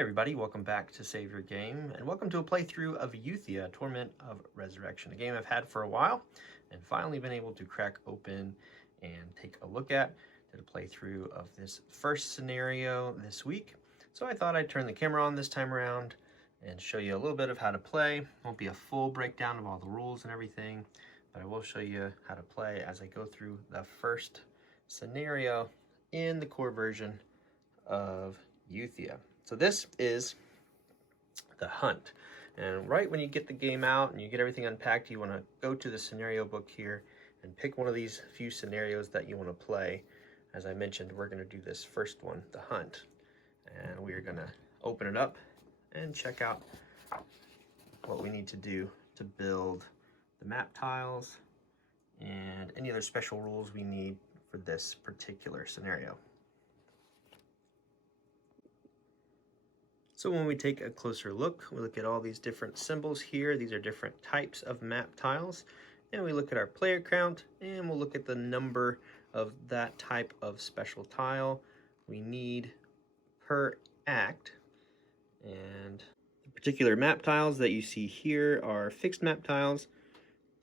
Hey everybody, welcome back to Save Your Game, and welcome to a playthrough of Euthia, Torment of Resurrection, a game I've had for a while, and finally been able to crack open and take a look at. Did a playthrough of this first scenario this week, so I thought I'd turn the camera on this time around and show you a little bit of how to play. Won't be a full breakdown of all the rules and everything, but I will show you how to play as I go through the first scenario in the core version of Euthia. So this is the hunt, and right when you get the game out and you get everything unpacked, you want to go to the scenario book here and pick one of these few scenarios that you want to play. As I mentioned, we're going to do this first one, the hunt, and we're going to open it up and check out what we need to do to build the map tiles and any other special rules we need for this particular scenario. So when we take a closer look, we look at all these different symbols here. These are different types of map tiles. And we look at our player count, and we'll look at the number of that type of special tile we need per act. And the particular map tiles that you see here are fixed map tiles.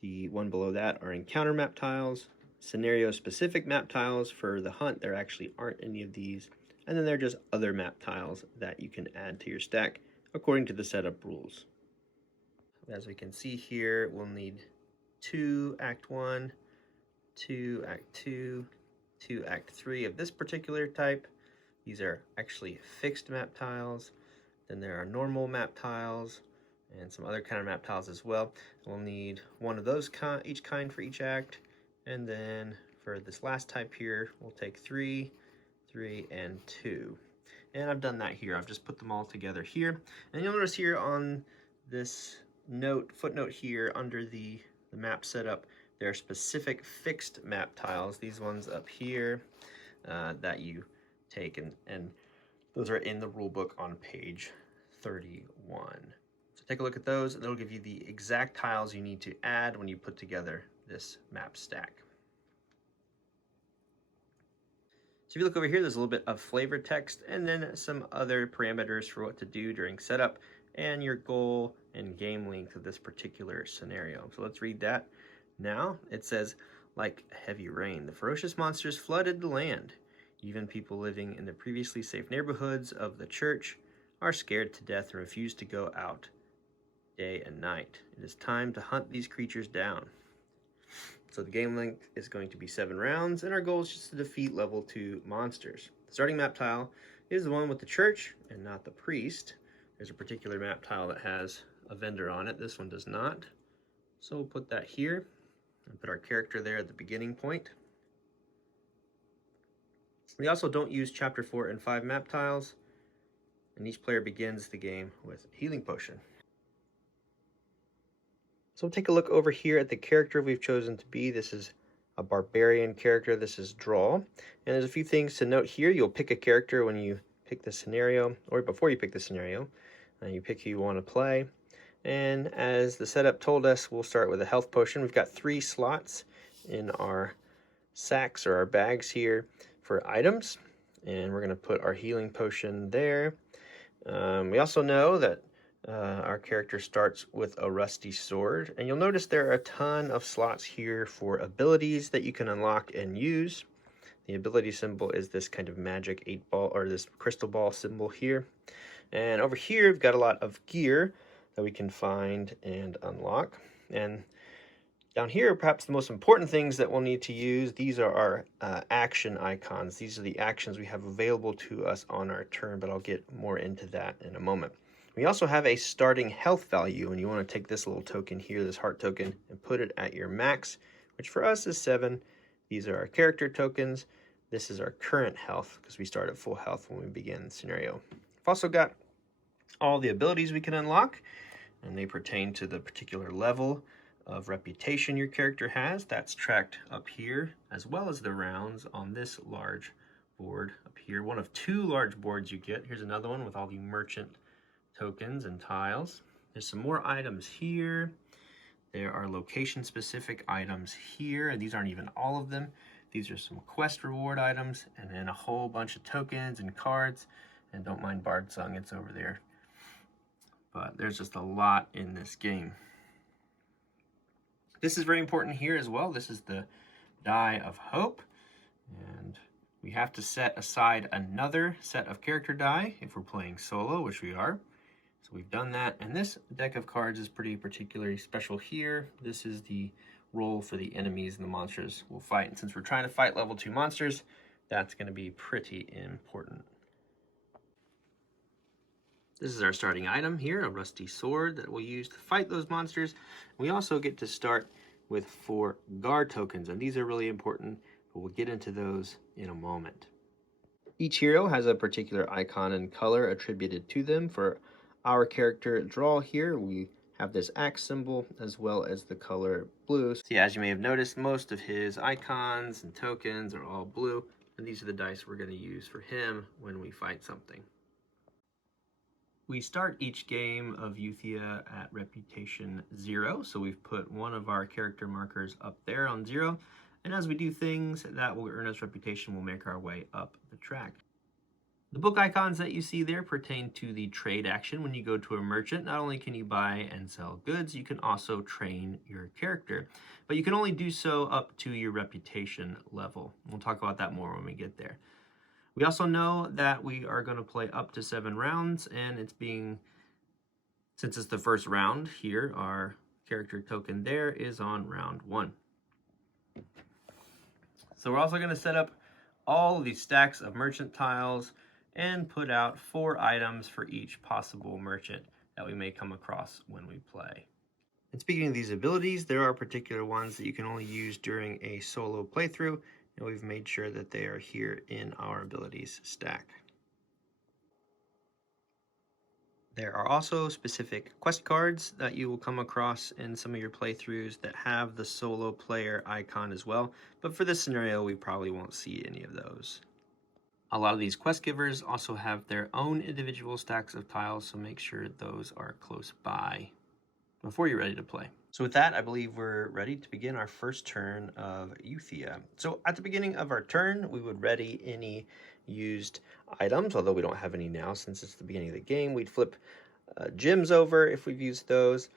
The one below that are encounter map tiles. Scenario-specific map tiles. For the hunt, there actually aren't any of these. And then they're just other map tiles that you can add to your stack according to the setup rules. As we can see here, we'll need 2 Act 1, 2 Act 2, 2 Act 3 of this particular type. These are actually fixed map tiles. Then there are normal map tiles and some other kind of map tiles as well. We'll need one of those each kind for each act. And then for this last type here, we'll take 3, 3, and 2. And I've done that here. I've just put them all together here. And you'll notice here on this footnote here under the map setup, there are specific fixed map tiles. These ones up here that you take, and those are in the rule book on page 31. So take a look at those. That'll give you the exact tiles you need to add when you put together this map stack. So if you look over here, there's a little bit of flavor text and then some other parameters for what to do during setup and your goal and game length of this particular scenario. So let's read that now. It says, like heavy rain, the ferocious monsters flooded the land. Even people living in the previously safe neighborhoods of the church are scared to death and refuse to go out day and night. It is time to hunt these creatures down. So the game length is going to be 7 rounds, and our goal is just to defeat level 2 monsters. The starting map tile is the one with the church and not the priest. There's a particular map tile that has a vendor on it. This one does not. So we'll put that here and put our character there at the beginning point. We also don't use chapter 4 and 5 map tiles, and each player begins the game with a healing potion. So we'll take a look over here at the character we've chosen to be. This is a barbarian character. This is Draw. And there's a few things to note here. You'll pick a character when you pick the scenario, or before you pick the scenario. You pick who you want to play. And as the setup told us, we'll start with a health potion. We've got 3 slots in our sacks or our bags here for items. And we're going to put our healing potion there. We also know that our character starts with a rusty sword, and you'll notice there are a ton of slots here for abilities that you can unlock and use. The ability symbol is this kind of magic 8-ball or this crystal ball symbol here. And over here we've got a lot of gear that we can find and unlock. And down here, perhaps the most important things that we'll need to use, these are our action icons. These are the actions we have available to us on our turn, but I'll get more into that in a moment. We also have a starting health value, and you want to take this little token here, this heart token, and put it at your max, which for us is 7. These are our character tokens. This is our current health, because we start at full health when we begin the scenario. We've also got all the abilities we can unlock, and they pertain to the particular level of reputation your character has. That's tracked up here, as well as the rounds on this large board up here. One of 2 large boards you get. Here's another one with all the merchant tokens and tiles. There's some more items here. There are location specific items here, and these aren't even all of them. These are some quest reward items, and then a whole bunch of tokens and cards And don't mind Bard Song, it's over there. But there's just a lot in this game. This is very important here as well. This is the Die of Hope. And we have to set aside another set of character die if we're playing solo, which we are. So we've done that. And this deck of cards is pretty particularly special here. This is the roll for the enemies and the monsters we'll fight. And since we're trying to fight level 2 monsters, that's going to be pretty important. This is our starting item here, a rusty sword that we'll use to fight those monsters. We also get to start with 4 guard tokens, and these are really important, but we'll get into those in a moment. Each hero has a particular icon and color attributed to them. For our character Draw here, we have this axe symbol as well as the color blue. So yeah, as you may have noticed, most of his icons and tokens are all blue, and these are the dice we're going to use for him when we fight something. We start each game of Euthia at reputation 0, so we've put one of our character markers up there on 0, and as we do things that will earn us reputation, we'll make our way up the track. The book icons that you see there pertain to the trade action. When you go to a merchant, not only can you buy and sell goods, you can also train your character, but you can only do so up to your reputation level. We'll talk about that more when we get there. We also know that we are going to play up to 7 rounds, and since it's the first round here, our character token there is on round 1. So we're also going to set up all of these stacks of merchant tiles and put out 4 items for each possible merchant that we may come across when we play. And speaking of these abilities, there are particular ones that you can only use during a solo playthrough, and we've made sure that they are here in our abilities stack. There are also specific quest cards that you will come across in some of your playthroughs that have the solo player icon as well, but for this scenario we probably won't see any of those. A lot of these quest givers also have their own individual stacks of tiles, so make sure those are close by before you're ready to play. So with that, I believe we're ready to begin our first turn of Euthia. So at the beginning of our turn, we would ready any used items, although we don't have any now since it's the beginning of the game. We'd flip gems over if we've used those,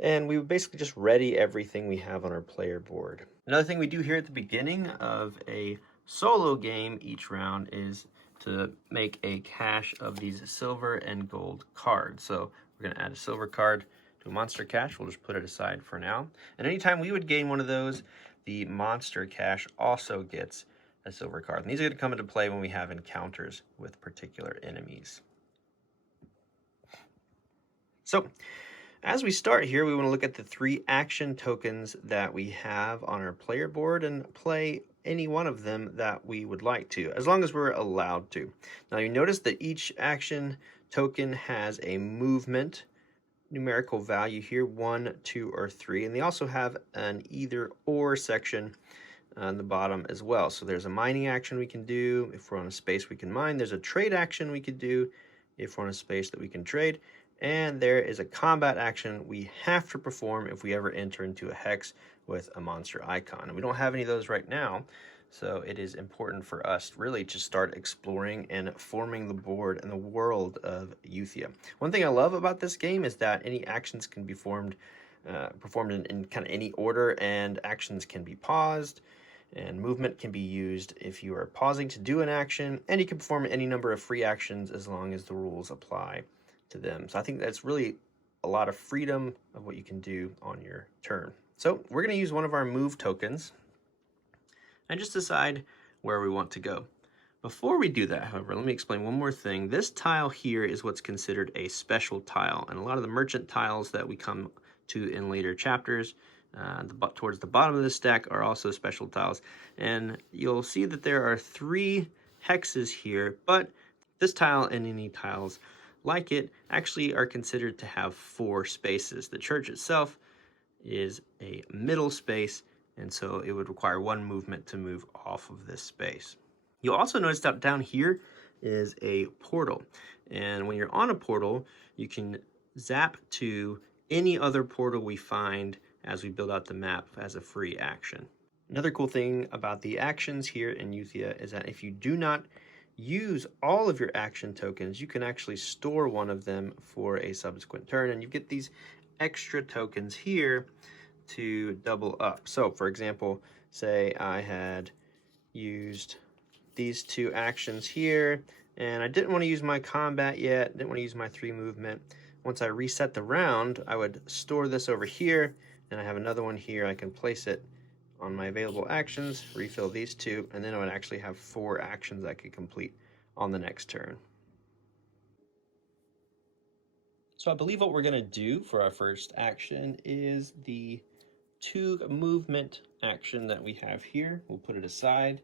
and we would basically just ready everything we have on our player board. Another thing we do here at the beginning of a solo game each round is to make a cache of these silver and gold cards. So we're going to add a silver card to a monster cache. We'll just put it aside for now. And anytime we would gain one of those, the monster cache also gets a silver card. And these are going to come into play when we have encounters with particular enemies. So as we start here, we want to look at the 3 action tokens that we have on our player board and play any one of them that we would like to, as long as we're allowed to. Now you notice that each action token has a movement numerical value here, 1, 2, or 3, and they also have an either or section on the bottom as well. So there's a mining action we can do. If we're on a space we can mine. There's a trade action we could do if we're on a space that we can trade. And there is a combat action we have to perform if we ever enter into a hex with a monster icon. And we don't have any of those right now, so it is important for us really to start exploring and forming the board and the world of Euthia. One thing I love about this game is that any actions can be performed in kind of any order, and actions can be paused, and movement can be used if you are pausing to do an action, and you can perform any number of free actions as long as the rules apply to them. So I think that's really a lot of freedom of what you can do on your turn. So we're going to use one of our move tokens and just decide where we want to go. Before we do that, however, let me explain one more thing. This tile here is what's considered a special tile, and a lot of the merchant tiles that we come to in later chapters towards the bottom of the stack are also special tiles. And you'll see that there are 3 hexes here, but this tile and any tiles like it actually are considered to have 4 spaces. The church itself is a middle space, and so it would require 1 movement to move off of this space. You'll also notice that down here is a portal, and when you're on a portal, you can zap to any other portal we find as we build out the map as a free action. Another cool thing about the actions here in Euthia is that if you do not use all of your action tokens, you can actually store one of them for a subsequent turn, and you get these extra tokens here to double up. So for example, say I had used these 2 actions here, and I didn't want to use my combat yet, didn't want to use my 3 movement. Once I reset the round, I would store this over here, and I have another one here. I can place it on my available actions, refill these 2, and then I would actually have 4 actions I could complete on the next turn. So I believe what we're going to do for our first action is the 2 movement action that we have here. We'll put it aside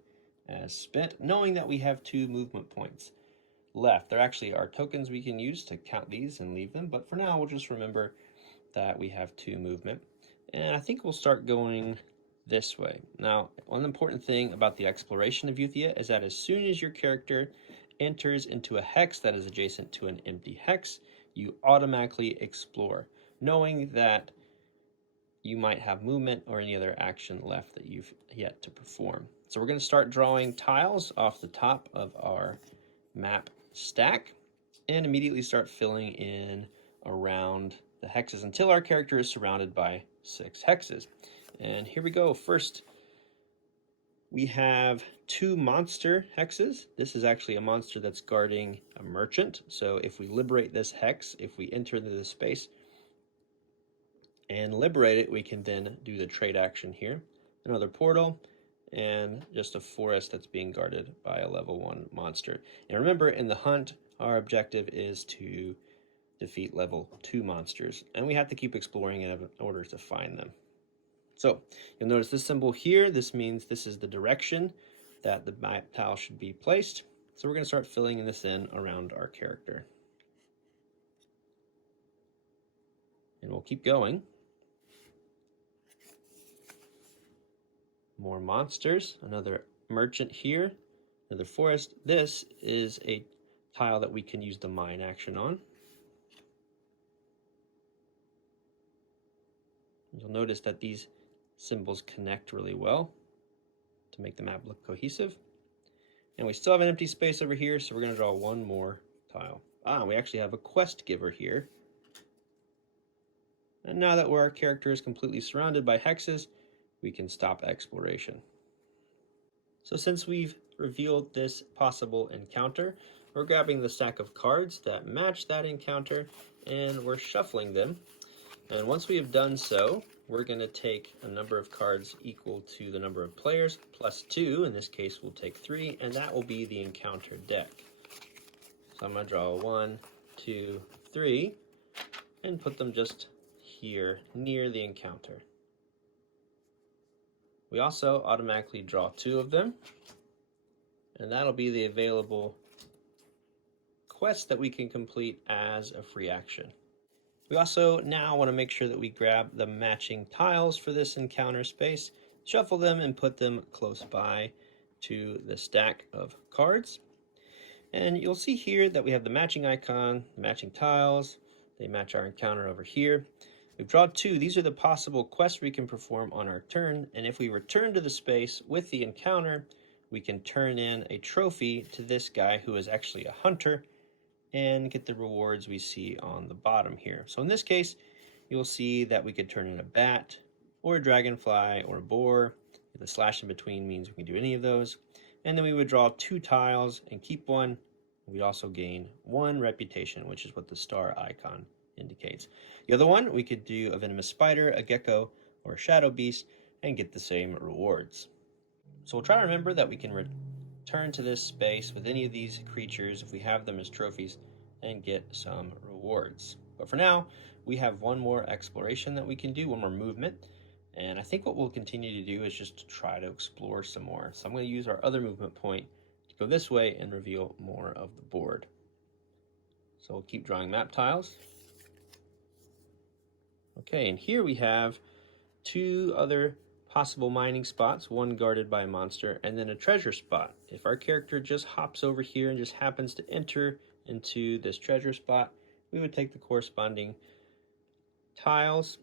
as spent, knowing that we have 2 movement points left. There actually are tokens we can use to count these and leave them, but for now we'll just remember that we have 2 movement. And I think we'll start going this way. Now, one important thing about the exploration of Euthia is that as soon as your character enters into a hex that is adjacent to an empty hex, you automatically explore, knowing that you might have movement or any other action left that you've yet to perform. So we're going to start drawing tiles off the top of our map stack and immediately start filling in around the hexes until our character is surrounded by 6 hexes. And here we go. First, we have 2 monster hexes. This is actually a monster that's guarding a merchant. So if we liberate this hex, if we enter into this space and liberate it, we can then do the trade action here. Another portal, and just a forest that's being guarded by a level 1 monster. And remember, in the hunt, our objective is to defeat level 2 monsters, and we have to keep exploring in order to find them. So you'll notice this symbol here. This means this is the direction that the map tile should be placed. So we're going to start filling this in around our character. And we'll keep going. More monsters, another merchant here, another forest. This is a tile that we can use the mine action on. You'll notice that these symbols connect really well to make the map look cohesive. And we still have an empty space over here, so we're going to draw 1 more tile. We actually have a quest giver here. And now that our character is completely surrounded by hexes, we can stop exploration. So since we've revealed this possible encounter, we're grabbing the stack of cards that match that encounter and we're shuffling them. And once we have done so, we're going to take a number of cards equal to the number of players plus 2. In this case, we'll take 3, and that will be the encounter deck. So I'm going to draw 1, 2, 3, and put them just here near the encounter. We also automatically draw 2 of them, and that'll be the available quest that we can complete as a free action. We also now want to make sure that we grab the matching tiles for this encounter space, shuffle them, and put them close by to the stack of cards. And you'll see here that we have the matching icon, matching tiles. They match our encounter over here. We've drawn 2. These are the possible quests we can perform on our turn, and if we return to the space with the encounter, we can turn in a trophy to this guy who is actually a hunter and get the rewards we see on the bottom here. So in this case, you'll see that we could turn in a bat or a dragonfly or a boar. The slash in between means we can do any of those. And then we would draw 2 tiles and keep 1. We'd also gain 1 reputation, which is what the star icon indicates. The other one, we could do a venomous spider, a gecko, or a shadow beast and get the same rewards. So we'll try to remember that we can return to this space with any of these creatures if we have them as trophies and get some rewards. But for now, we have 1 more exploration that we can do, 1 more movement. And I think what we'll continue to do is just to try to explore some more. So I'm going to use our other movement point to go this way and reveal more of the board. So we'll keep drawing map tiles. Okay, and here we have 2 other possible mining spots, 1 guarded by a monster, and then a treasure spot. If our character just hops over here and just happens to enter into this treasure spot, we would take the corresponding tiles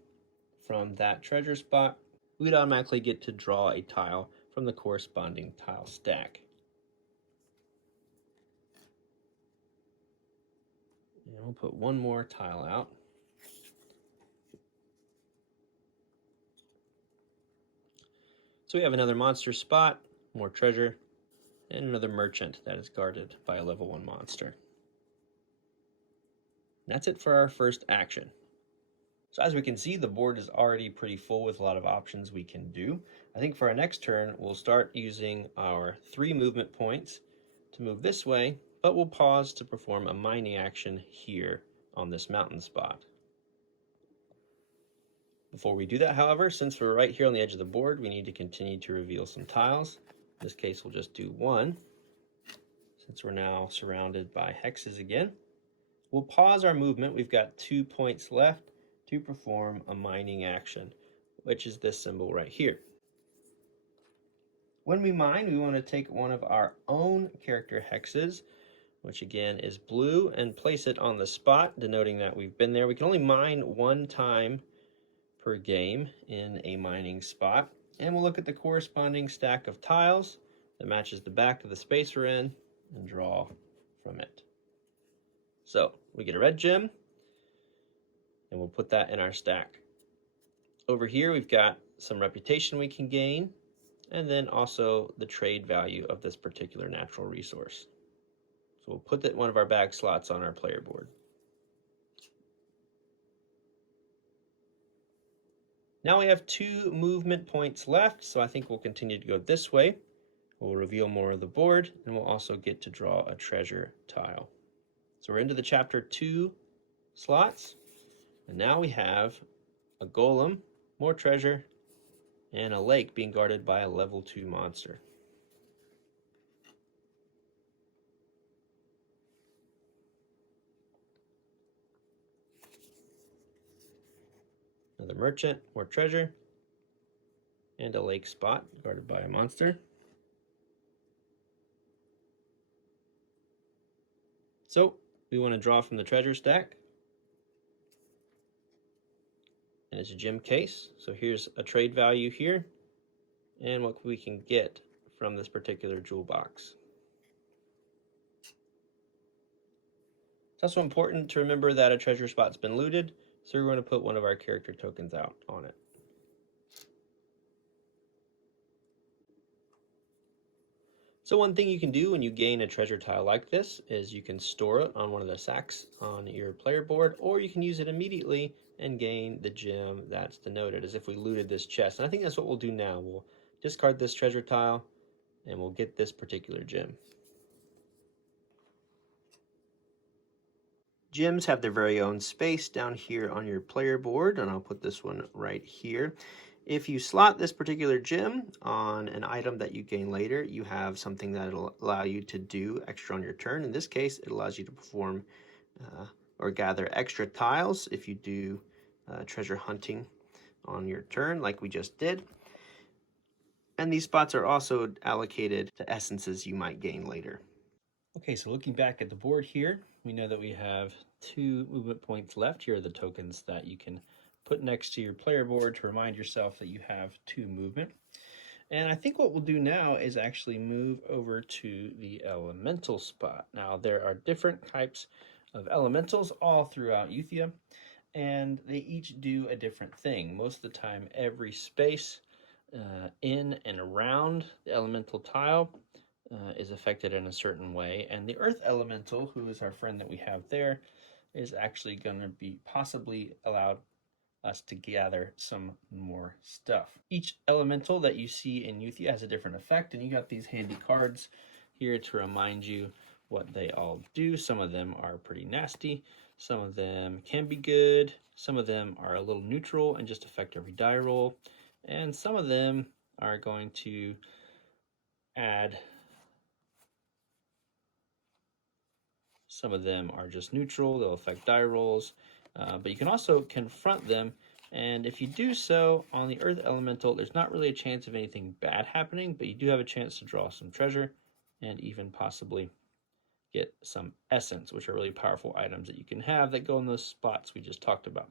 from that treasure spot. We'd automatically get to draw a tile from the corresponding tile stack. we'll put one more tile out. So we have another monster spot, more treasure, and another merchant that is guarded by a level 1 monster. And that's it for our first action. So as we can see, the board is already pretty full with a lot of options we can do. I think for our next turn, we'll start using our 3 movement points to move this way, but we'll pause to perform a mining action here on this mountain spot. Before we do that, however, since we're right here on the edge of the board, we need to continue to reveal some tiles. In this case, we'll just do 1, since we're now surrounded by hexes again. We'll pause our movement. We've got 2 points left to perform a mining action, which is this symbol right here. When we mine, we want to take one of our own character hexes, which again is blue, and place it on the spot, denoting that we've been there. We can only mine 1 time per game in a mining spot, and we'll look at the corresponding stack of tiles that matches the back of the space we're in and draw from it. So we get a red gem, and we'll put that in our stack. Over here, we've got some reputation we can gain, and then also the trade value of this particular natural resource. So we'll put that in one of our bag slots on our player board. Now we have 2 movement points left, so I think we'll continue to go this way. We'll reveal more of the board, and we'll also get to draw a treasure tile. So we're into the chapter 2 slots, and now we have a golem, more treasure, and a lake being guarded by a level 2 monster. Another merchant, more treasure, and a lake spot guarded by a monster. So we want to draw from the treasure stack. And it's a gem case. So here's a trade value here and what we can get from this particular jewel box. It's also important to remember that a treasure spot's been looted, so we're going to put one of our character tokens out on it. So one thing you can do when you gain a treasure tile like this is you can store it on one of the sacks on your player board, or you can use it immediately and gain the gem that's denoted, as if we looted this chest. And I think that's what we'll do now. We'll discard this treasure tile and we'll get this particular gem. Gems have their very own space down here on your player board, and I'll put this one right here. If you slot this particular gem on an item that you gain later, you have something that will allow you to do extra on your turn. In this case, it allows you to perform or gather extra tiles if you do treasure hunting on your turn like we just did. And these spots are also allocated to essences you might gain later. Okay, so looking back at the board here, we know that we have 2 movement points left. Here are the tokens that you can put next to your player board to remind yourself that you have 2 movement. And I think what we'll do now is actually move over to the elemental spot. Now, there are different types of elementals all throughout Euthia, and they each do a different thing. Most of the time, every space in and around the elemental tile is affected in a certain way, and the earth elemental, who is our friend that we have there, is actually going to be possibly allowed us to gather some more stuff. Each elemental that you see in Euthia has a different effect, and you got these handy cards here to remind you what they all do. Some of them are pretty nasty, some of them can be good, some of them are a little neutral and just affect every die roll, and some of them are going to add. Some of them are just neutral, they'll affect die rolls, but you can also confront them, and if you do so on the earth elemental, there's not really a chance of anything bad happening, but you do have a chance to draw some treasure and even possibly get some essence, which are really powerful items that you can have that go in those spots we just talked about.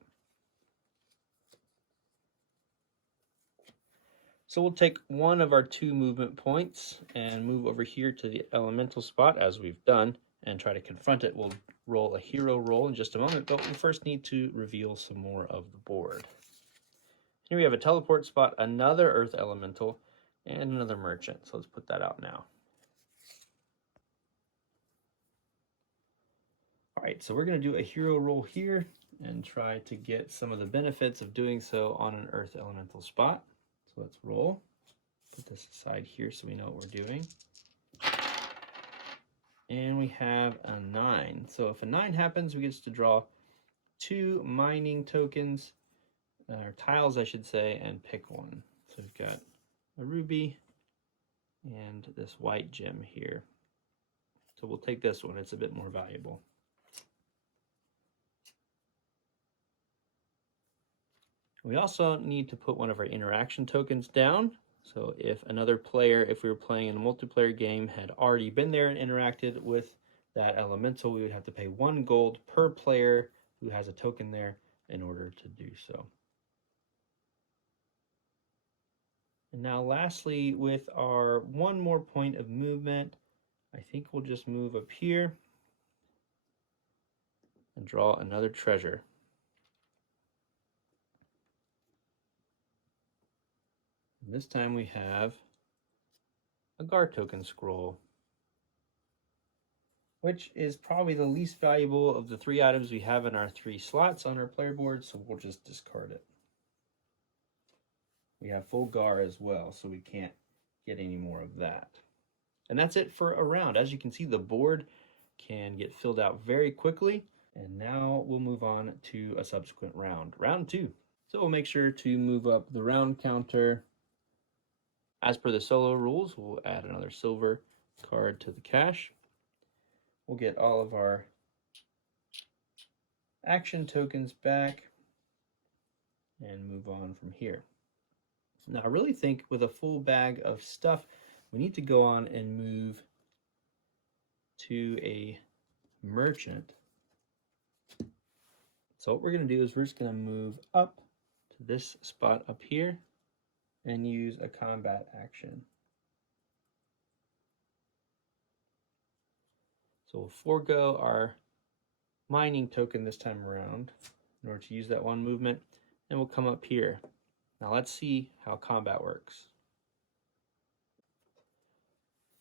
So we'll take one of our 2 movement points and move over here to the elemental spot as we've done and try to confront it. We'll roll a hero roll in just a moment, but we first need to reveal some more of the board. Here we have a teleport spot, another earth elemental, and another merchant. So let's put that out now. All right, so we're going to do a hero roll here and try to get some of the benefits of doing so on an earth elemental spot. So let's roll. Put this aside here so we know what we're doing. And we have a 9. So if a 9 happens, we get to draw 2 mining tokens, or tiles I should say, and pick one. So we've got a ruby and this white gem here. So we'll take this one, it's a bit more valuable. We also need to put one of our interaction tokens down. So if another player, if we were playing in a multiplayer game, had already been there and interacted with that elemental, we would have to pay 1 gold per player who has a token there in order to do so. And now lastly, with our 1 more point of movement, I think we'll just move up here and draw another treasure. And this time we have a guard token scroll, which is probably the least valuable of the 3 items we have in our 3 slots on our player board, so we'll just discard it. We have full Gar as well, so we can't get any more of that. And that's it for a round. As you can see, the board can get filled out very quickly. And now we'll move on to a subsequent round, round 2. So we'll make sure to move up the round counter. As per the solo rules, we'll add another silver card to the cache. We'll get all of our action tokens back and move on from here. Now, I really think with a full bag of stuff, we need to go on and move to a merchant. So what we're going to do is we're just going to move up to this spot up here and use a combat action. So we'll forego our mining token this time around in order to use that 1 movement, and we'll come up here. Now let's see how combat works.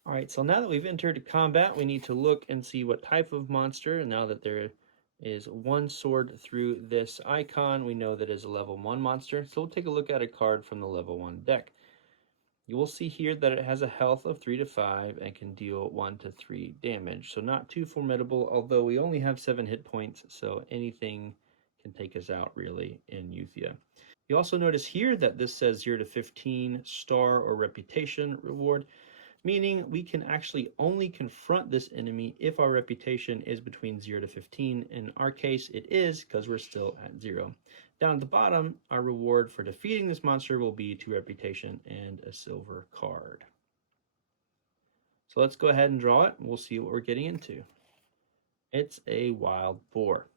All right, so now that we've entered combat, we need to look and see what type of monster. And now that there is 1 sword through this icon, we know that is a level 1 monster. So we'll take a look at a card from the level 1 deck. You will see here that it has a health of 3 to 5 and can deal 1 to 3 damage. So not too formidable, although we only have 7 hit points, so anything can take us out really in Euthia. You also notice here that this says 0 to 15 star or reputation reward, meaning we can actually only confront this enemy if our reputation is between 0 to 15. In our case, it is because we're still at 0. Down at the bottom, our reward for defeating this monster will be 2 reputation and a silver card. So let's go ahead and draw it, and we'll see what we're getting into. It's a wild boar.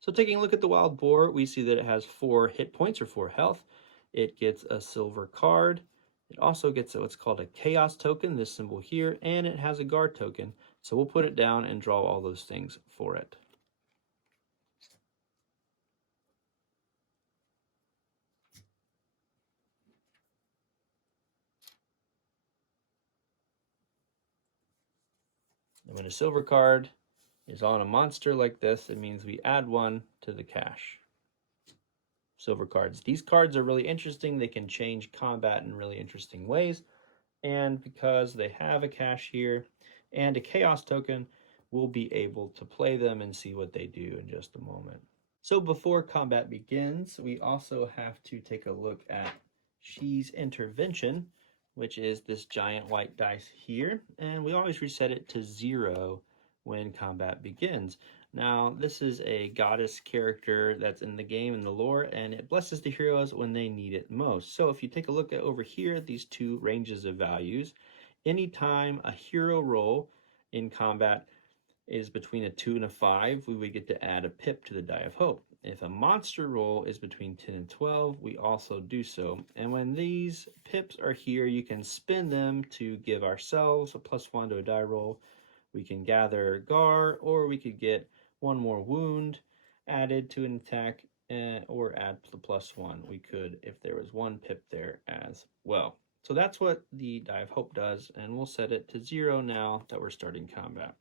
So taking a look at the wild boar, we see that it has 4 hit points or 4 health. It gets a silver card. It also gets what's called a chaos token, this symbol here, and it has a guard token. So we'll put it down and draw all those things for it. And when a silver card is on a monster like this, it means we add 1 to the cache. Silver cards. These cards are really interesting. They can change combat in really interesting ways. And because they have a cache here and a chaos token, we'll be able to play them and see what they do in just a moment. So before combat begins, we also have to take a look at She's Intervention, which is this giant white dice here. And we always reset it to 0 when combat begins. Now, this is a goddess character that's in the game, in the lore, and it blesses the heroes when they need it most. So if you take a look at over here at these 2 ranges of values, anytime a hero roll in combat is between a 2 and a 5, we would get to add a pip to the Die of Hope. If a monster roll is between 10 and 12, we also do so. And when these pips are here, you can spin them to give ourselves a +1 to a die roll, We can gather Gar, or we could get one more wound added to an attack, or add the +1. We could, if there was one pip there as well. So that's what the Die of Hope does, and we'll set it to 0 now that we're starting combat.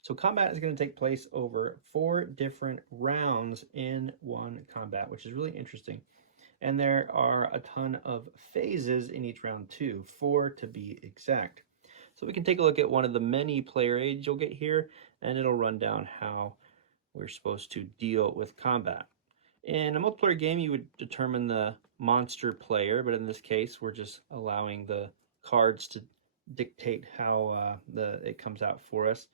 So combat is going to take place over 4 different rounds in one combat, which is really interesting. And there are a ton of phases in each round too, 4 to be exact. So we can take a look at one of the many player aids you'll get here, and it'll run down how we're supposed to deal with combat. In a multiplayer game, you would determine the monster player, but in this case, we're just allowing the cards to dictate how it comes out for us.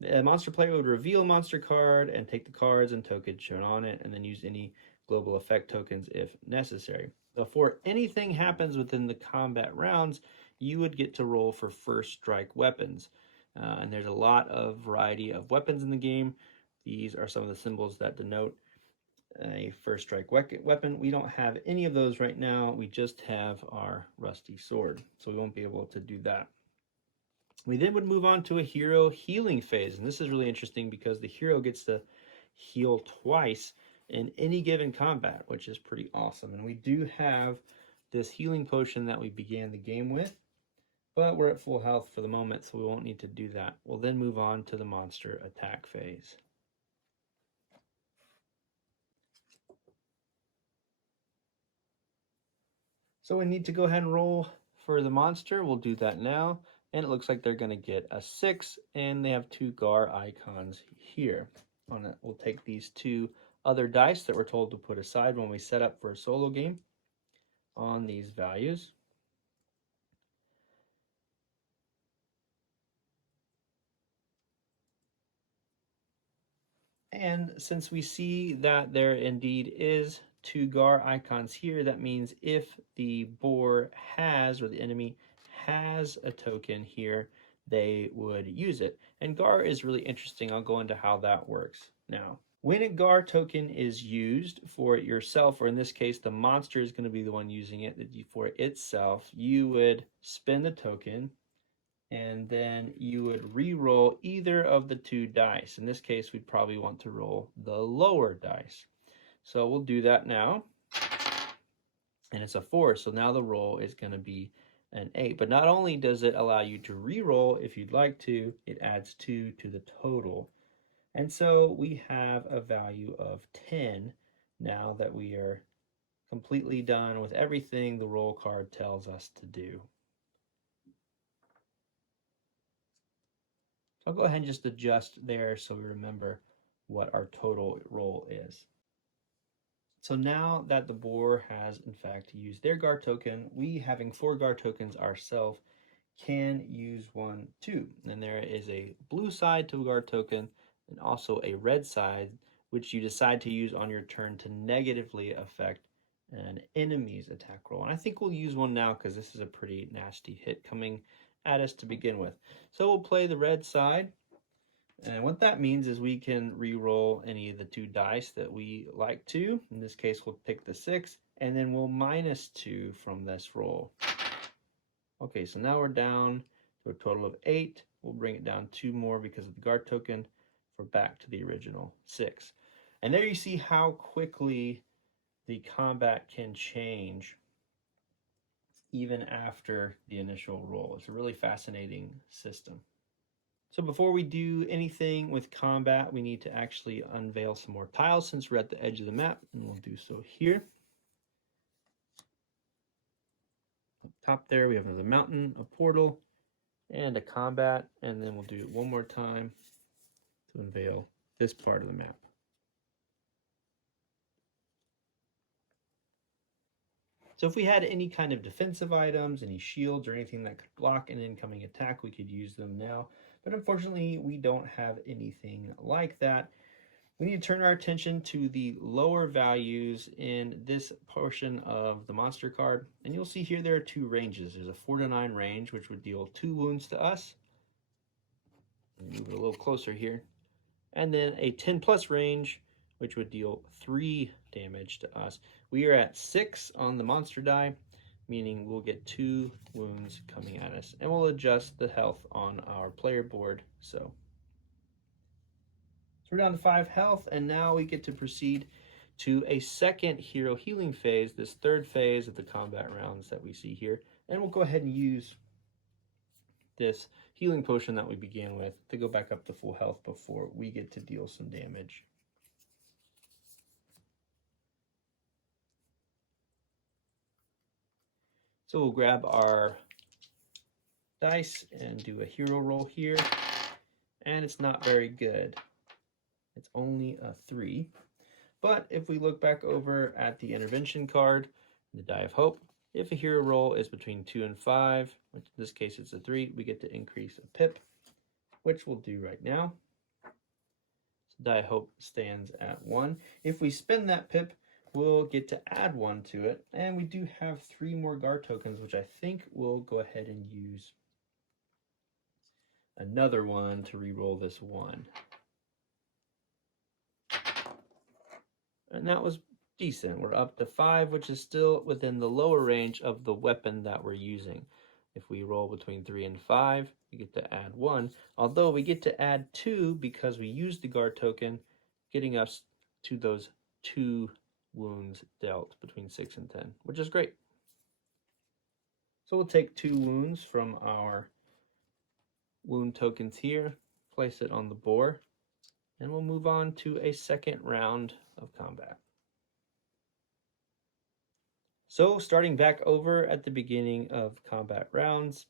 The monster player would reveal a monster card and take the cards and tokens shown on it, and then use any global effect tokens if necessary. Before anything happens within the combat rounds, you would get to roll for first strike weapons. And there's a lot of variety of weapons in the game. These are some of the symbols that denote a first strike weapon. We don't have any of those right now. We just have our rusty sword, so we won't be able to do that. We then would move on to a hero healing phase, and this is really interesting because the hero gets to heal twice in any given combat, which is pretty awesome. And we do have this healing potion that we began the game with, but we're at full health for the moment, so we won't need to do that. We'll then move on to the monster attack phase. So we need to go ahead and roll for the monster. We'll do that now. And it looks like they're going to get a 6, and they have 2 Gar icons here. On it, we'll take these 2 other dice that we're told to put aside when we set up for a solo game on these values. And since we see that there indeed is 2 Gar icons here, that means if the boar has, or the enemy has a token here, they would use it. And Gar is really interesting. I'll go into how that works now. When a Gar token is used for yourself, or in this case, the monster is going to be the one using it for itself, you would spend the token, and then you would re-roll either of the 2 dice. In this case, we'd probably want to roll the lower dice. So we'll do that now. And it's a 4, so now the roll is going to be an 8. But not only does it allow you to re-roll if you'd like to, it adds 2 to the total. And so we have a value of 10 now that we are completely done with everything the roll card tells us to do. So I'll go ahead and just adjust there so we remember what our total roll is. So now that the boar has in fact used their Gar token, we, having 4 Gar tokens ourselves, can use one too. And there is a blue side to a Gar token and also a red side, which you decide to use on your turn to negatively affect an enemy's attack roll. And I think we'll use one now because this is a pretty nasty hit coming at us to begin with. So we'll play the red side. And what that means is we can re-roll any of the 2 dice that we like to. In this case, we'll pick the 6, and then we'll -2 from this roll. Okay, so now we're down to a total of 8. We'll bring it down 2 more because of the Gar token for back to the original 6. And there you see how quickly the combat can change even after the initial roll. It's a really fascinating system. So before we do anything with combat, we need to actually unveil some more tiles since we're at the edge of the map, and we'll do so here. Up top there, we have another mountain, a portal, and a combat, and then we'll do it one more time to unveil this part of the map. So if we had any kind of defensive items, any shields or anything that could block an incoming attack, we could use them now. But unfortunately, we don't have anything like that. We need to turn our attention to the lower values in this portion of the monster card. And you'll see here there are 2 ranges. There's a 4 to 9 range, which would deal 2 wounds to us. Move it a little closer here. And then a 10+ range, which would deal 3 damage to us. We are at 6 on the monster die, meaning we'll get 2 wounds coming at us, and we'll adjust the health on our player board. So we're down to 5 health, and now we get to proceed to a second hero healing phase, this third phase of the combat rounds that we see here. And we'll go ahead and use this healing potion that we began with to go back up to full health before we get to deal some damage. So we'll grab our dice and do a hero roll here, and it's not very good. It's only a 3. But if we look back over at the intervention card, the Die of Hope, if a hero roll is between 2 and 5, which in this case it's a 3, we get to increase a pip, which we'll do right now. So Die of Hope stands at 1. If we spend that pip, we'll get to add 1 to it, and we do have 3 more guard tokens, which I think we'll go ahead and use another one to re-roll this 1. And that was decent. We're up to 5, which is still within the lower range of the weapon that we're using. If we roll between 3 and 5, we get to add 1, although we get to add 2 because we used the guard token, getting us to those 2 wounds dealt between 6 and 10, which is great. So we'll take 2 wounds from our wound tokens here, place it on the board, and we'll move on to a second round of combat. So starting back over at the beginning of combat rounds,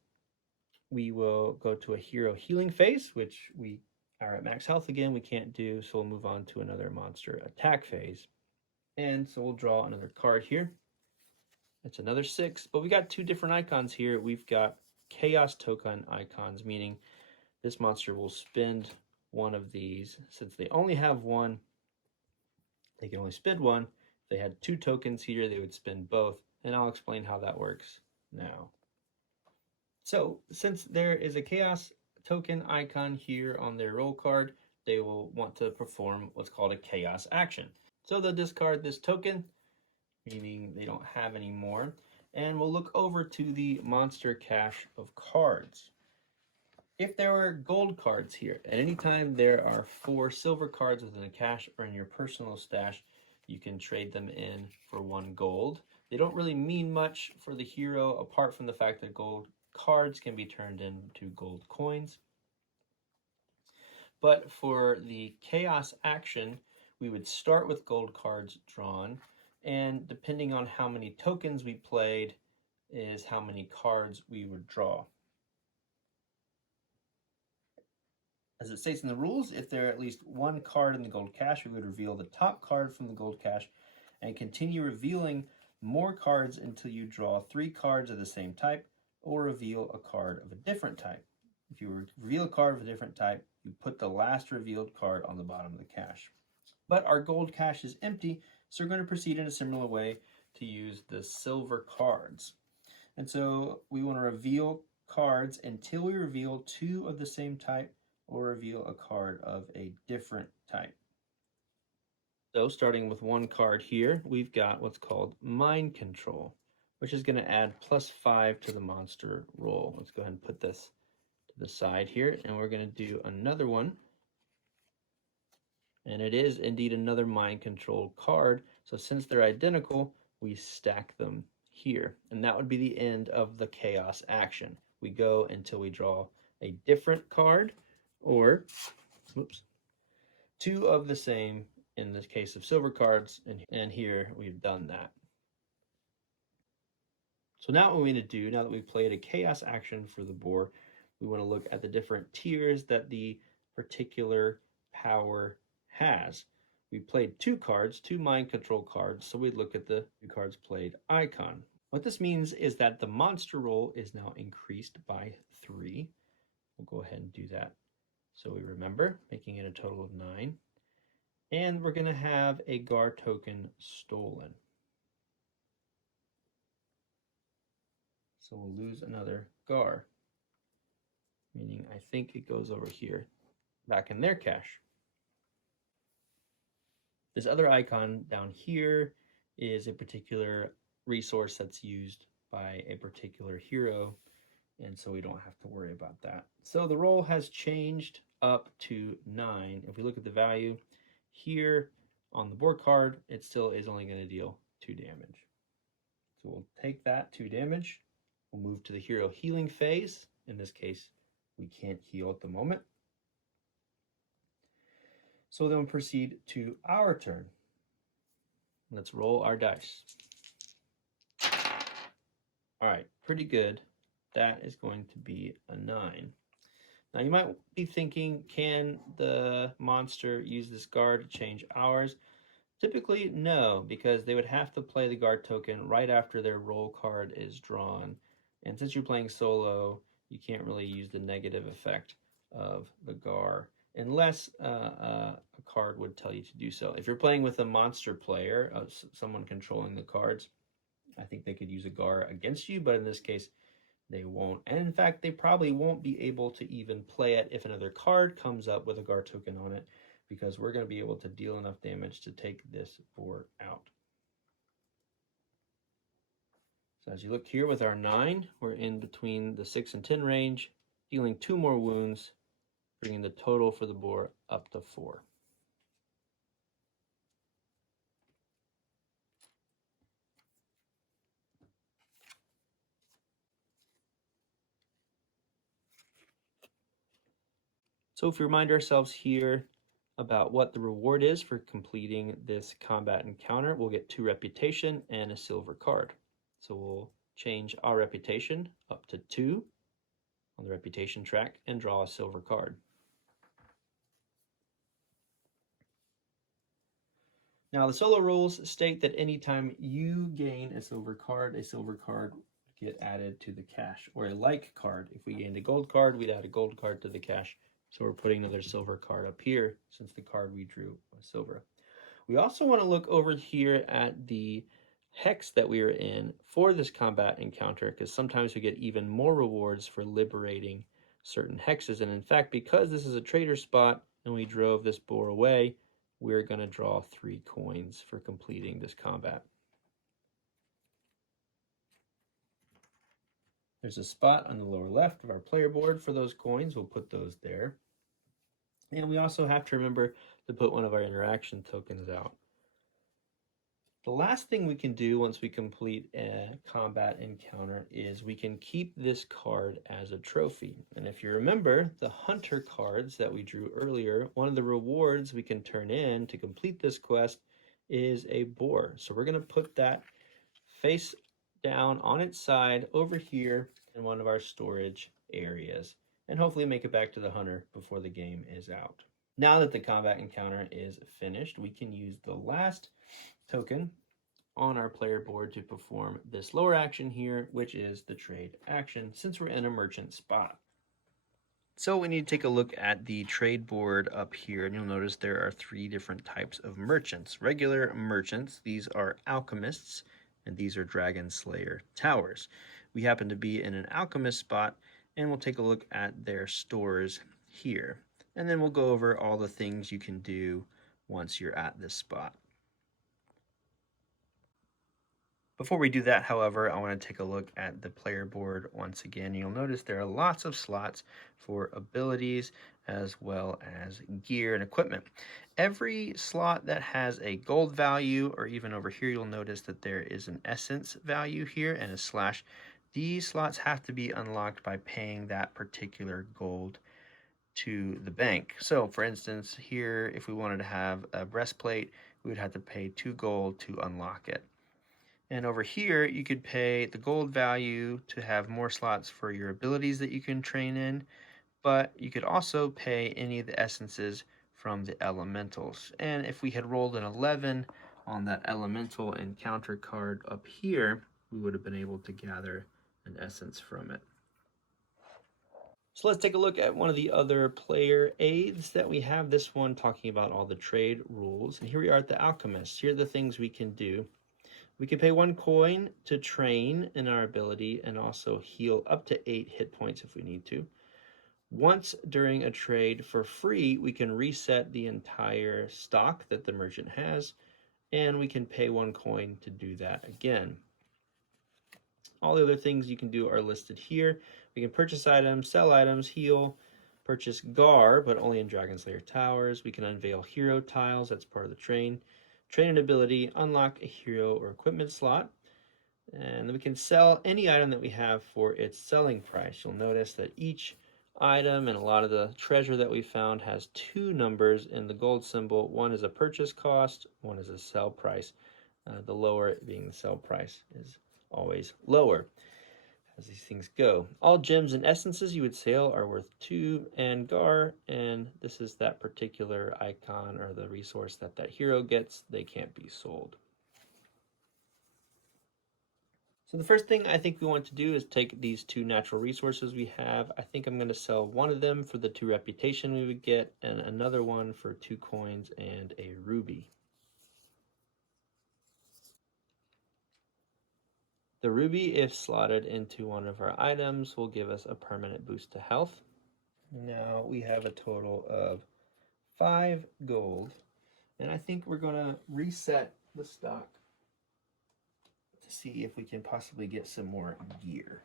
we will go to a hero healing phase, which we are at max health again, we can't do, so we'll move on to another monster attack phase. And so we'll draw another card here. It's another 6, but we got 2 different icons here. We've got chaos token icons, meaning this monster will spend one of these. Since they only have 1, they can only spend 1. If they had 2 tokens here, they would spend both, and I'll explain how that works now. So since there is a chaos token icon here on their roll card, they will want to perform what's called a chaos action. So they'll discard this token, meaning they don't have any more, and we'll look over to the monster cache of cards. If there were gold cards here, at any time there are 4 silver cards within a cache or in your personal stash, you can trade them in for 1 gold. They don't really mean much for the hero apart from the fact that gold cards can be turned into gold coins. But for the chaos action, we would start with gold cards drawn, and depending on how many tokens we played is how many cards we would draw. As it states in the rules, if there are at least 1 card in the gold cache, we would reveal the top card from the gold cache and continue revealing more cards until you draw 3 cards of the same type or reveal a card of a different type. If you reveal a card of a different type, you put the last revealed card on the bottom of the cache. But our gold cache is empty, so we're going to proceed in a similar way to use the silver cards. And so we want to reveal cards until we reveal 2 of the same type or reveal a card of a different type. So starting with 1 card here, we've got what's called Mind Control, which is going to add +5 to the monster roll. Let's go ahead and put this to the side here, and we're going to do another one. And it is indeed another Mind Control card, so since they're identical, we stack them here. And that would be the end of the chaos action. We go until we draw a different card, or 2 of the same in this case of silver cards, and here we've done that. So now what we need to do, now that we've played a chaos action for the board, we want to look at the different tiers that the particular power has. We played 2 cards, 2 mind control cards, so we look at the 2 cards played icon. What this means is that the monster roll is now increased by 3. We'll go ahead and do that so we remember, making it a total of 9. And we're going to have a Gar token stolen. So we'll lose another Gar, meaning I think it goes over here, back in their cache. This other icon down here is a particular resource that's used by a particular hero, and so we don't have to worry about that. So the roll has changed up to 9. If we look at the value here on the board card, it still is only going to deal 2 damage. So we'll take that 2 damage. We'll move to the hero healing phase. In this case, we can't heal at the moment. So then we'll proceed to our turn. Let's roll our dice. All right, pretty good. That is going to be a 9. Now you might be thinking, can the monster use this guard to change ours? Typically, no, because they would have to play the guard token right after their roll card is drawn. And since you're playing solo, you can't really use the negative effect of the guard unless a card would tell you to do so. If you're playing with a monster player, someone controlling the cards, I think they could use a guard against you, but in this case, they won't. And in fact, they probably won't be able to even play it if another card comes up with a guard token on it, because we're going to be able to deal enough damage to take this board out. So as you look here with our 9, we're in between the 6 and 10 range, dealing 2 more wounds, bringing the total for the board up to 4. So if we remind ourselves here about what the reward is for completing this combat encounter, we'll get 2 reputation and a silver card. So we'll change our reputation up to 2 on the reputation track and draw a silver card. Now the solo rules state that anytime you gain a silver card would get added to the cache, or a like card. If we gained a gold card, we'd add a gold card to the cache. So we're putting another silver card up here since the card we drew was silver. We also want to look over here at the hex that we are in for this combat encounter, because sometimes we get even more rewards for liberating certain hexes. And in fact, because this is a trader spot and we drove this boar away, we're going to draw 3 coins for completing this combat. There's a spot on the lower left of our player board for those coins. We'll put those there. And we also have to remember to put one of our interaction tokens out. The last thing we can do once we complete a combat encounter is we can keep this card as a trophy. And if you remember the hunter cards that we drew earlier, one of the rewards we can turn in to complete this quest is a boar. So we're going to put that face down on its side over here in one of our storage areas, and hopefully make it back to the hunter before the game is out. Now that the combat encounter is finished, we can use the last token on our player board to perform this lower action here, which is the trade action, since we're in a merchant spot. So we need to take a look at the trade board up here, and you'll notice there are 3 different types of merchants. Regular merchants, these are alchemists, and these are dragon slayer towers. We happen to be in an alchemist spot, and we'll take a look at their stores here. And then we'll go over all the things you can do once you're at this spot. Before we do that, however, I want to take a look at the player board once again. You'll notice there are lots of slots for abilities as well as gear and equipment. Every slot that has a gold value, or even over here, you'll notice that there is an essence value here and a slash. These slots have to be unlocked by paying that particular gold to the bank. So for instance, here, if we wanted to have a breastplate, we would have to pay 2 gold to unlock it. And over here, you could pay the gold value to have more slots for your abilities that you can train in, but you could also pay any of the essences from the elementals. And if we had rolled an 11 on that elemental encounter card up here, we would have been able to gather an essence from it. So let's take a look at one of the other player aids that we have. This one talking about all the trade rules. And here we are at the Alchemist. Here are the things we can do. We can pay 1 coin to train in our ability and also heal up to 8 hit points if we need to. Once during a trade for free, we can reset the entire stock that the merchant has, and we can pay 1 coin to do that again. All the other things you can do are listed here. We can purchase items, sell items, heal, purchase Gar, but only in Dragon Slayer Towers. We can unveil hero tiles, that's part of the train. Train an ability, unlock a hero or equipment slot. And then we can sell any item that we have for its selling price. You'll notice that each item and a lot of the treasure that we found has two numbers in the gold symbol. One is a purchase cost, one is a sell price. The lower being the sell price is always lower as these things go. All gems and essences you would sell are worth 2 Angar, and this is that particular icon or the resource that that hero gets. They can't be sold. So the first thing I think we want to do is take these 2 natural resources we have. I think I'm going to sell one of them for the 2 reputation we would get, and another one for 2 coins and a ruby. The ruby, if slotted into one of our items, will give us a permanent boost to health. Now we have a total of 5 gold, and I think we're going to reset the stock to see if we can possibly get some more gear.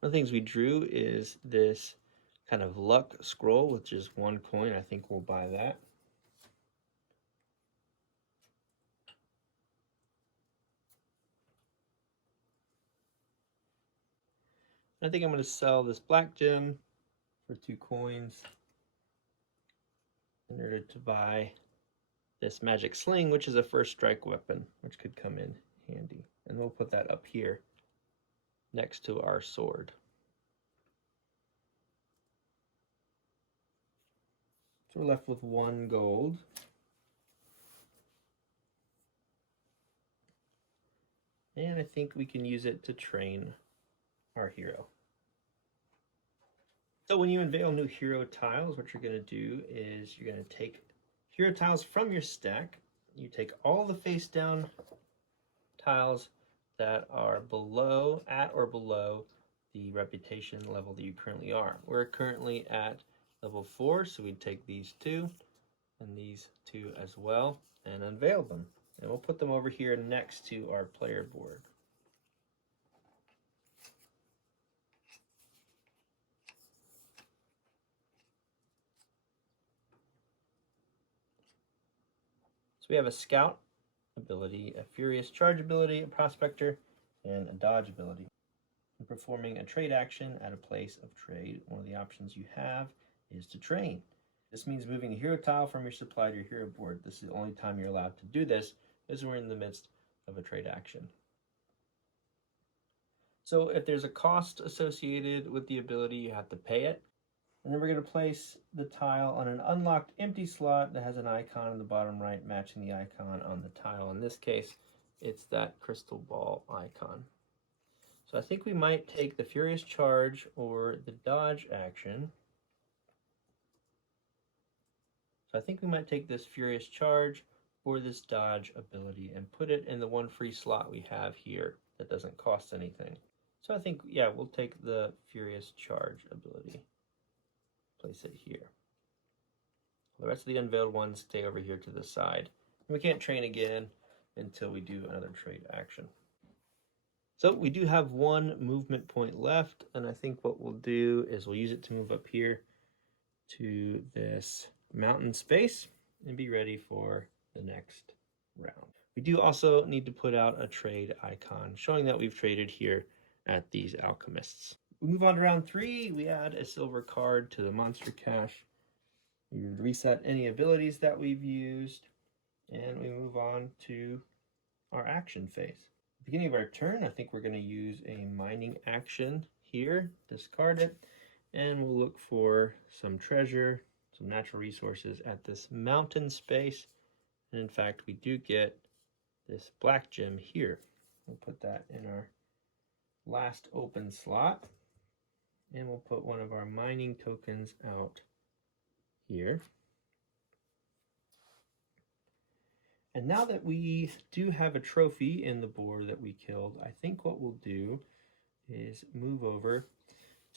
One of the things we drew is this kind of luck scroll with just 1 coin. I think we'll buy that. I think I'm going to sell this black gem for 2 coins in order to buy this magic sling, which is a first strike weapon, which could come in handy. And we'll put that up here next to our sword. So we're left with 1 gold. And I think we can use it to train our hero. So when you unveil new hero tiles, what you're going to do is you're going to take hero tiles from your stack. You take all the face down tiles that are at or below the reputation level that you currently are. We're currently at level 4, so we'd take these 2 and these 2 as well and unveil them. And we'll put them over here next to our player board. So we have a scout ability, a furious charge ability, a prospector, and a dodge ability. When performing a trade action at a place of trade, one of the options you have is to train. This means moving a hero tile from your supply to your hero board. This is the only time you're allowed to do this, as we're in the midst of a trade action. So if there's a cost associated with the ability, you have to pay it. And then we're going to place the tile on an unlocked empty slot that has an icon in the bottom right matching the icon on the tile. In this case, it's that crystal ball icon. So I think we might take the Furious Charge or the Dodge action. So I think we might take this Furious Charge or this Dodge ability and put it in the 1 free slot we have here that doesn't cost anything. So I think, yeah, we'll take the Furious Charge ability. Place it here. The rest of the unveiled ones stay over here to the side. And we can't train again until we do another trade action. So we do have 1 movement point left, and I think what we'll do is we'll use it to move up here to this mountain space and be ready for the next round. We do also need to put out a trade icon showing that we've traded here at these alchemists. We move on to round 3. We add a silver card to the monster cache. We reset any abilities that we've used, and we move on to our action phase. Beginning of our turn, I think we're going to use a mining action here, discard it, and we'll look for some treasure, some natural resources at this mountain space. And in fact, we do get this black gem here. We'll put that in our last open slot, and we'll put one of our mining tokens out here. And now that we do have a trophy in the boar that we killed, I think what we'll do is move over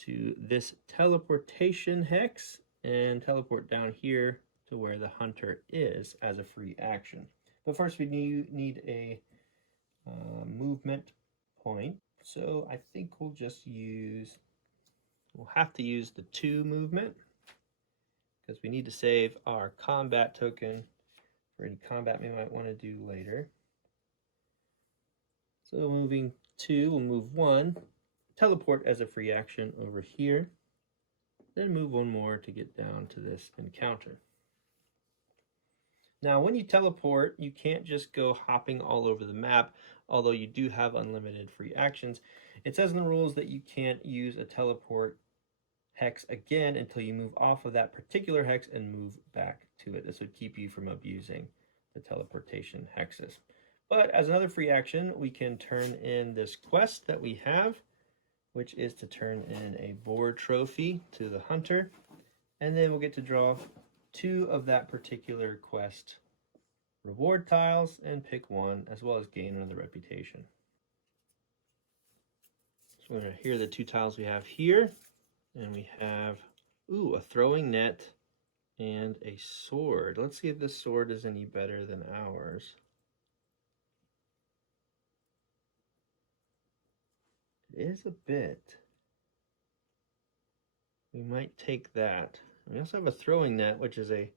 to this teleportation hex and teleport down here to where the hunter is as a free action. But first we need a movement point. So I think we'll have to use the 2 movement because we need to save our combat token for any combat we might want to do later. So moving 2, we'll move 1, teleport as a free action over here, then move 1 more to get down to this encounter. Now when you teleport, you can't just go hopping all over the map, although you do have unlimited free actions. It says in the rules that you can't use a teleport hex again until you move off of that particular hex and move back to it. This would keep you from abusing the teleportation hexes. But as another free action, we can turn in this quest that we have, which is to turn in a boar trophy to the hunter, and then we'll get to draw 2 of that particular quest reward tiles and pick 1, as well as gain another reputation. So here are the 2 tiles we have here, and we have a throwing net and a sword. Let's see if this sword is any better than ours. It is a bit. We might take that. We also have a throwing net, which is a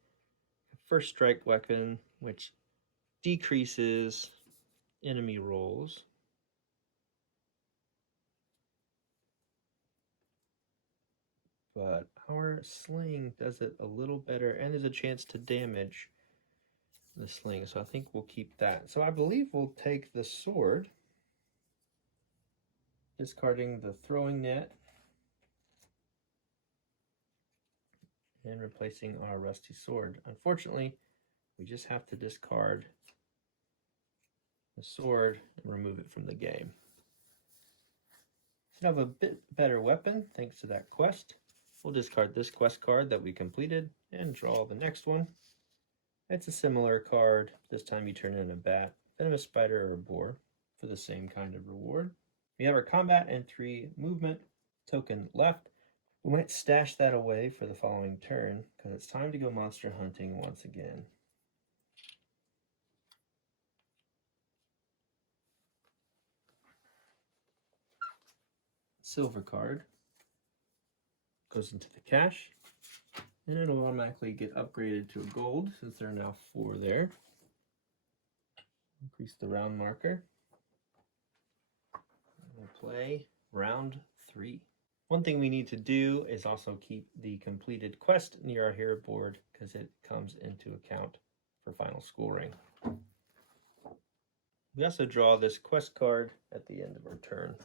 first strike weapon, which decreases enemy rolls. But our sling does it a little better, and there's a chance to damage the sling, so I think we'll keep that. So I believe we'll take the sword, discarding the throwing net and replacing our rusty sword. Unfortunately, we just have to discard the sword and remove it from the game. So now have a bit better weapon thanks to that quest. We'll discard this quest card that we completed and draw the next one. It's a similar card. This time you turn in a bat, venomous spider, or a boar for the same kind of reward. We have our combat and 3 movement token left. We might stash that away for the following turn because it's time to go monster hunting once again. Silver card goes into the cache, and it'll automatically get upgraded to a gold since there are now 4 there. Increase the round marker. We'll play round 3. One thing we need to do is also keep the completed quest near our hero board because it comes into account for final scoring. We also draw this quest card at the end of our turn.